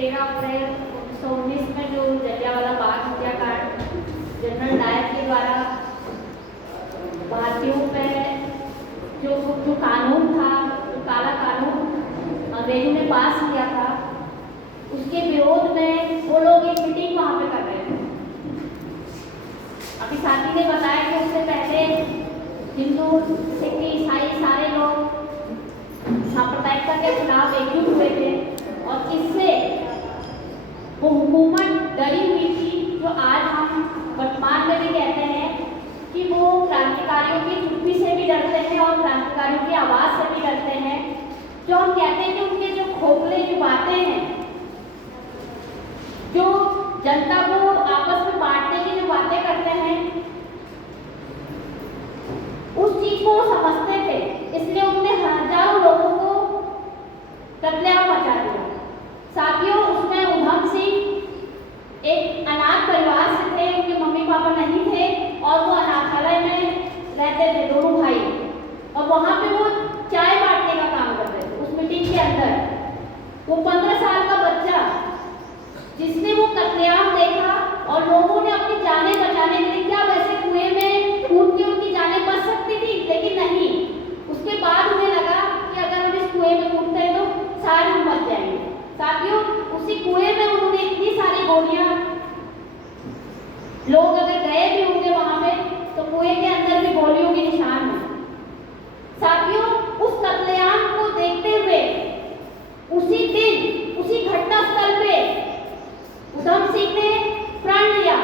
13 अप्रैल 1919 में जो जलियांवाला बाग हत्याकांड जनरल डायर के द्वारा भारतीयों पर जो कानून था, जो काला कानून अंग्रेजों ने पास किया था, उसके विरोध में वो लोग एक मीटिंग वहाँ पे कर रहे थे। अभी साथी ने बताया कि उससे पहले हिंदू, सिख, ईसाई सारे लोग सांप्रदायिकता के खिलाफ एकजुट हुए थे और इससे वो हुकूमत डरी हुई थी, जो आज हम वर्तमान में भी कहते हैं कि वो क्रांतिकारियों की चुप्पी से भी डरते हैं और क्रांतिकारियों की आवाज़ से भी डरते हैं। जो हम कहते हैं कि उनके जो खोखले जो बातें हैं, जो जनता को आपस में बांटने की जो बातें करते हैं, उस चीज को वो समझते थे, इसलिए उन्होंने हजारों लोगों को कत्लेआम मचा दिया। साथियों, उसमें उधम सिंह एक अनाथ परिवार से थे, उनके मम्मी पापा नहीं थे और वो अनाथालय में रहते थे, दोनों भाई, और वहाँ पे वो चाय बांटने का काम करते थे। उस मीटिंग के अंदर वो 15 साल का बच्चा, जिसने वो कत्लेआम देखा और लोगों ने अपनी जानें बचाने के लिए, क्या वैसे कुएं में कूद के उनकी जानें बच सकती थी, लेकिन नहीं। उसके बाद उन्हें लगा कि अगर हम इस कुएं में कूदते हैं तो सारे हम बच जाएंगे। साथियों, उसी कुएं में उन्होंने इतनी सारी गोलियां, लोग अगर गए भी होंगे वहां पे तो कुएं के अंदर भी गोलियों के निशान हैं। साथियों, उस कत्लेआम को देखते हुए उसी दिन, उसी घटना स्थल पे उधम सिंह ने प्रण लिया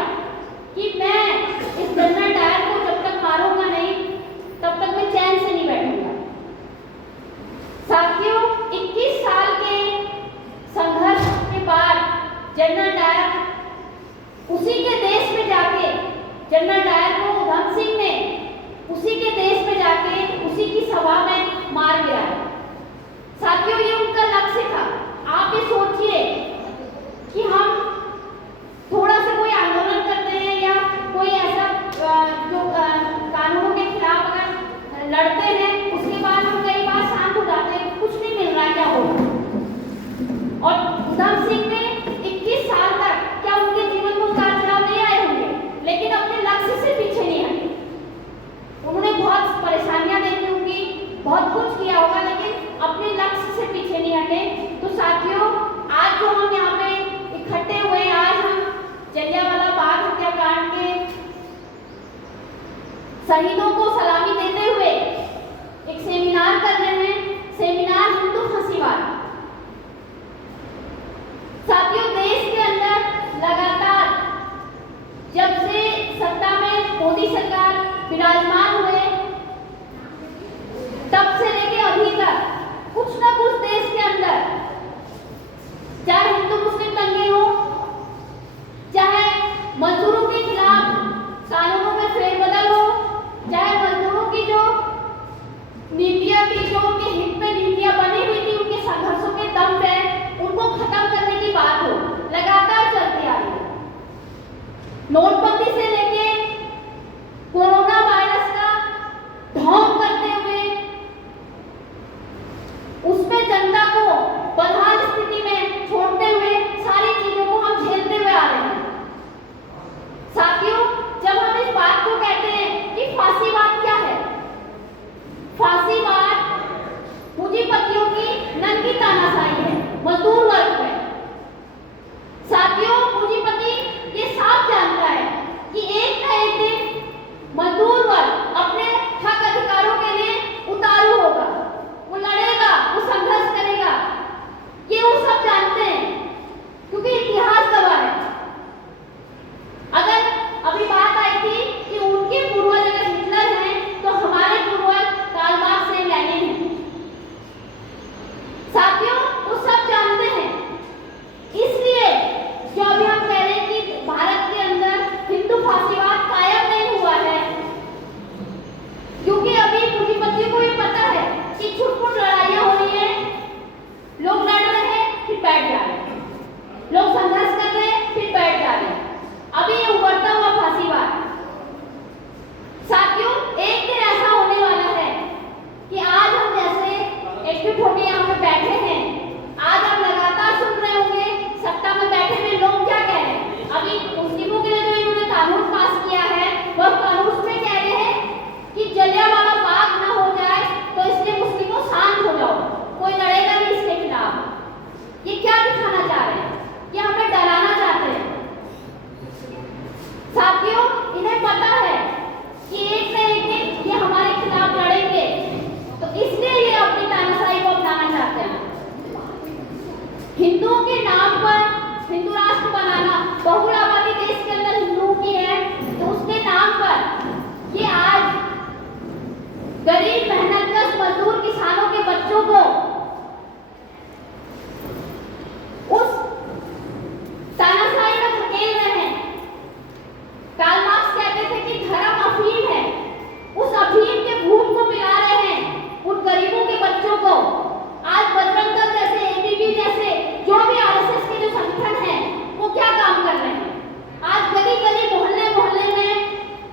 कि मैं इस जनरल डायर को जब तक मारूंगा नहीं, तब तक मैं चैन से नहीं बैठूंगा। साथियों, 21 साल के संघर्ष के बाद जनरल डायर उसी के देश में जाके, जनरल डायर को उधम सिंह ने उसी के देश में जाके उसी की सभा में मार गिराया। साथियों, ये उनका लक्ष्य था। आप ये सोचिए कि हम थोड़ा सा कोई आंदोलन करते हैं या कोई ऐसा जो कानूनों के खिलाफ अगर लड़ते हैं, उसके बाद हम कई बार शांत हो जाते हैं, कुछ नहीं मिल रहा है, क्या होगा। और उधम सिंह ने 21 साल तक, क्या उनके जीवन में उतार चढ़ाव नहीं आए होंगे, लेकिन अपने लक्ष्य से पीछे नहीं हटे। उन्होंने बहुत परेशानियां देखी होंगी, बहुत कुछ किया होगा, लेकिन अपने लक्ष्य से पीछे नहीं हटे। तो साथियों, आज जो हम यहाँ पे इकट्ठे हुए, आज हम जलियांवाला बाग हत्याकांड के शहीदों को सलामी देते हुए एक सेमिनार कर रहे हैं, सेमिनार हिंदू फांसीवाद। साथियों, देश के अंदर लगातार जब से सत्ता में मोदी सरकार विराजमान हुए, तब से लेके अभी तक कुछ ना कुछ देश के अंदर, चाहे हिंदू मुस्लिम दंगे हो, चाहे मजदूरों के खिलाफ कानूनों में फेरबदल हो, चाहे मजदूरों की जो नीतियां थी, जो उनके हित में नीतियां बनी हुई थी, उनके संघर्षों के दम पे उनको खत्म करने की बात हो, लगातार चलती आ रही है। नोटबंदी से लेके कोरोना वायरस का ढोंग करते हुए उसमें जनता को बदहाल स्थिति में छोड़ते हुए सारी चीजों को हम झेलते हुए आ रहे हैं। साथियों, जब हम इस बात को कहते हैं कि फांसीवाद क्या है, फांसीवाद पूंजीपतियों की नंगी तानाशाही है मजदूर वर्ग पे। साथियों, पूंजीपति ये साफ जानता है कि एक ना एक दिन मजदूर वर्ग अपने हक अधिकारों के लिए उतारू होगा, वो लड़ेगा, वो संघर्ष करेगा। ये वो सब जानते हैं, क्योंकि इतिहास गवाह है। अगर अभी बात आई थी कि उनके पूर्वज अगर हिटलर हैं, तो हमारे पूर्वज कार्ल मार्क्स से लेनिन हैं। साथियों, वो सब जानते हैं। इसलिए जो अभी हम कह रहे हैं कि भारत के अंदर हिंदू फांसीवाद कायम नहीं हुआ है, क्योंकि अभी पूंजीपतियों को ये पता है कि छुटपुट लड़ाइयां हो रही है, लोग लड़ रहे हैं फिर बैठ जा रहे हैं, लोग संघर्ष कर रहे हैं फिर बैठ जा रहे हैं। अभी ये उभरता हुआ फांसीवाद। साथियों, एक दिन ऐसा होने वाला है कि आज हम जैसे एकजुट होकर यहाँ पे बैठे हैं, आज हम लगातार सुन रहे होंगे हिंदुओं के नाम पर हिंदू राष्ट्र बनाना, बहुल आबादी देश के अंदर हिंदुओं की है, तो उसके नाम पर ये आज गरीब मेहनतकश मजदूर किसानों के बच्चों को उस तानाशाही में धकेल रहे हैं। कार्ल मार्क्स कहते थे कि धर्म अफीम है, उस अफीम के भूत को पिला रहे हैं उन गरीबों के बच्चों को। आज बजरंग दल जैसे, एबीवी जैसे जो भी आरएसएस के जो संगठन हैं वो क्या काम कर रहे हैं? आज गली गली मोहल्ले मोहल्ले में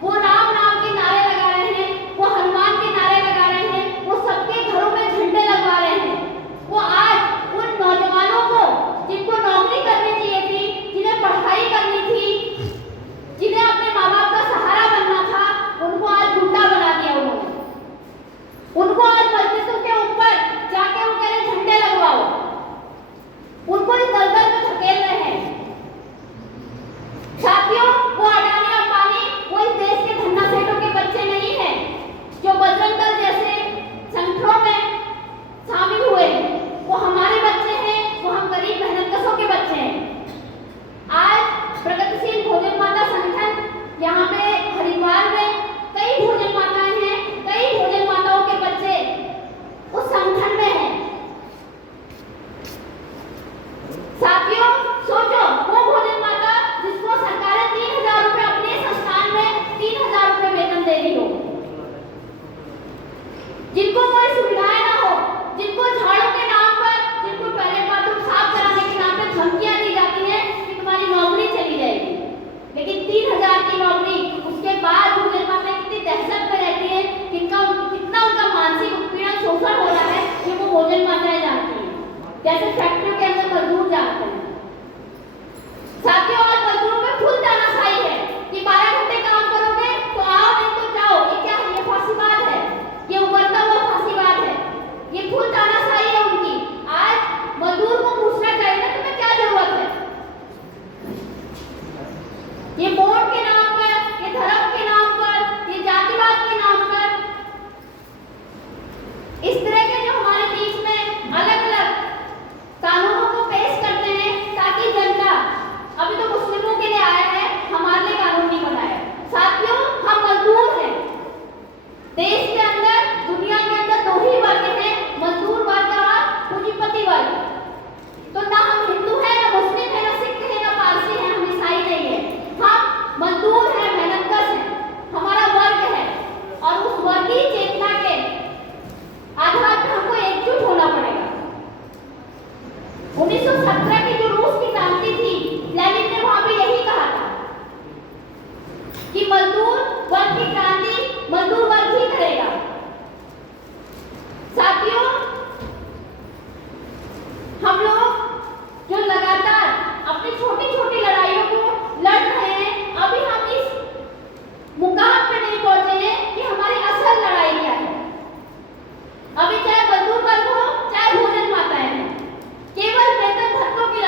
वो राम नाम के नारे लगा रहे हैं, वो हनुमान के नारे लगा रहे हैं, वो सबके घरों में झंडे लगवा रहे हैं। वो आज उन नौजवानों को जिनको नौकरी करनी चाहिए थी, जिन्हें पढ़ाई करनी थी, जिन्हें अपने माँ बाप का सहारा बनना था, उनको आज गुंडा बना दिया उन्होंने। उनको आज मस्जिदों के ऊपर जाके वो कह रहे झंडे लगवाओ, उनको इस दलदल में धकेल रहे हैं। साथियों, वो अडानी अंबानी वो इस देश के धन्ना सेठों के बच्चे नहीं हैं जो बजरंग दल जैसे संगठनों में शामिल हुए हैं। वो हमारे बच्चे हैं, वो हम गरीब मेहनतकशों के बच्चे हैं। आज प्रगतिशील भोजन माता संगठन यहाँ पे हरिद्वार में कई भोजन माताएं हैं, कई भोजन माताओं के बच्चे उस संगठन में हैं। साथियों, सोचो वो भोजन माता जिसको सरकारें 3000 रुपए अपने संस्थान में 3000 रुपए वेतन दे रही हो, जिनको कोई सुविधाएं ना हो, जिनको झाड़ू के नाम पर, जिनको टॉयलेट बाथरूम साफ कराने के नाम पर धमकियां दी जाती है कि तुम्हारी नौकरी चली जाएगी। लेकिन 3000 की नौकरी, उसके बाद भोजन माता कितनी दहशत में रहती है, कितना उनका मानसिक उत्पीड़न शोषण हो रहा है, ये वो भोजन माताएं जानती हैं, जैसे फैक्ट्रियों के अंदर मजदूर जानते हैं। साथियों, आज मजदूरों में फुल तानाशाही है कि 12 घंटे काम करोगे तो आओ, नहीं तो जाओ। ये क्या है? ये फांसीवाद है, ये उबलता हुआ फांसीवाद है, ये फुल तानाशाही है उनकी। आज मजदूर को पूछना चाहिए ना तुम्हें क्या जरूरत है? ये वोट के नाम पर, ये धर्म के नाम पर, ये जातिवाद के नाम पर इस तरह के जो हमारे बीच में अलग अलग कानूनों को पेश करते हैं ताकि जनता, अभी तो मुस्लिमों के लिए आया है, हमारे लिए कानून नहीं बनाया। साथियों, हम मजदूर हैं। देश के अंदर, दुनिया के अंदर दो ही वर्ग हैं, मजदूर वर्ग और पूंजीपति वर्ग। तो ना हम हिंदू हैं, ना मुस्लिम हैं, ना सिख हैं, ना पारसी हैं, हम ईसाई नहीं है। हम मजदूर हैं, मेहनतकश हैं, हमारा वर्ग है। और उस वर्गीय चेतना के आधार पर हमको एकजुट होना पड़ेगा। 1917 की जो रूस की क्रांति थी, लेनिन ने वहां पे यही कहा था कि मजदूर वर्ग की क्रांति मजदूर वर्ग ही करेगा। साथियों, हम लोग जो लगातार अपनी छोटी छोटी लड़ाइयों को लड़ रहे हैं, अभी हम इस मुकाम पे नहीं पहुंचे हैं कि हमारी असल लड़ाई क्या है। अभी चाहे मजदूर वर्ग हो, चाहे भोजन माताएं हैं, केवल वेतन भत्तों की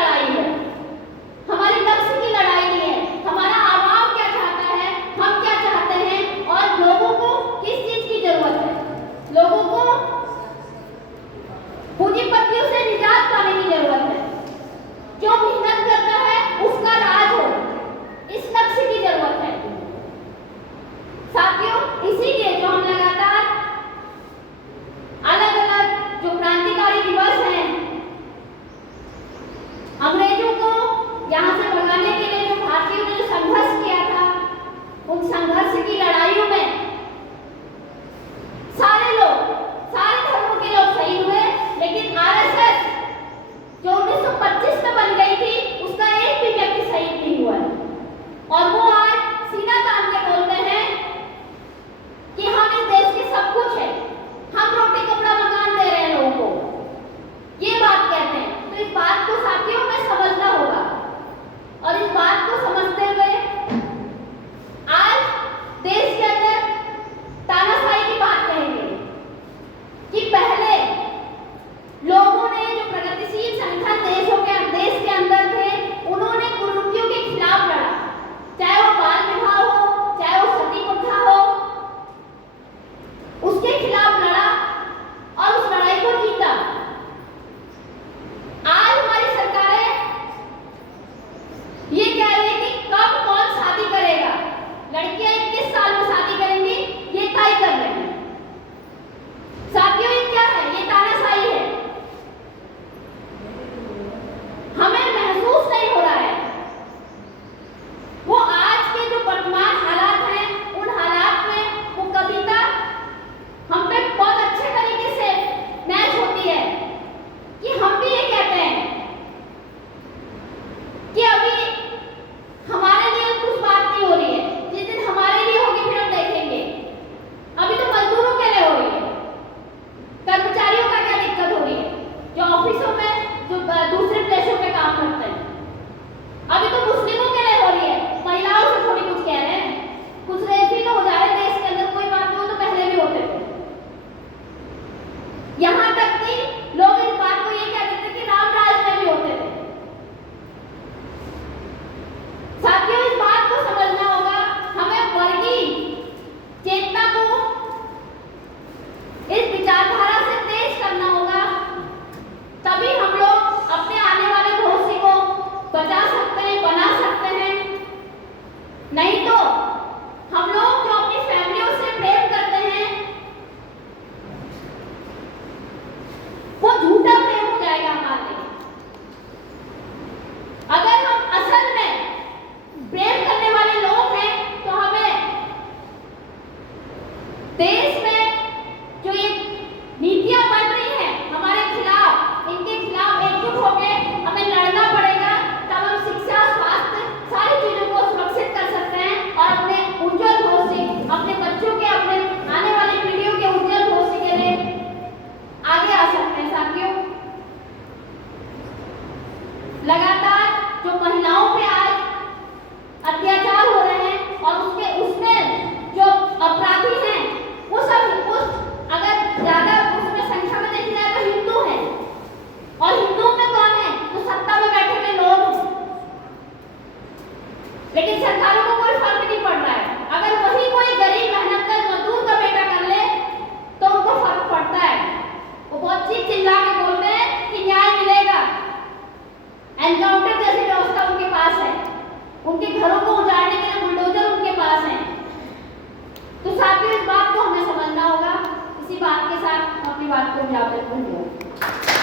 लगातार जो महिलाओं पे आज अत्याचार हो रहे हैं और उसमें जो अपराधी हैं वो सब अगर ज्यादा उसमें संख्या में देखी जाए तो हिंदू हैं, और हिंदुओं में कौन है? तो सत्ता में बैठे हुए लोग हैं। लेकिन सरकारों को कोई फर्क नहीं पड़ रहा है। अगर वही कोई गरीब मेहनतकश मजदूर का बेटा कर ले तो उनको फर्क पड़ता है। वो बहुत चीख चिल्ला के बोलते हैं कि न्याय मिलेगा। एनकाउंटर जैसी व्यवस्था उनके पास है, उनके घरों को उजाड़ने के लिए बुलडोजर उनके पास है। तो साथियों, इस बात को हमें समझना होगा। इसी बात के साथ अपनी बात को विराम देते हैं।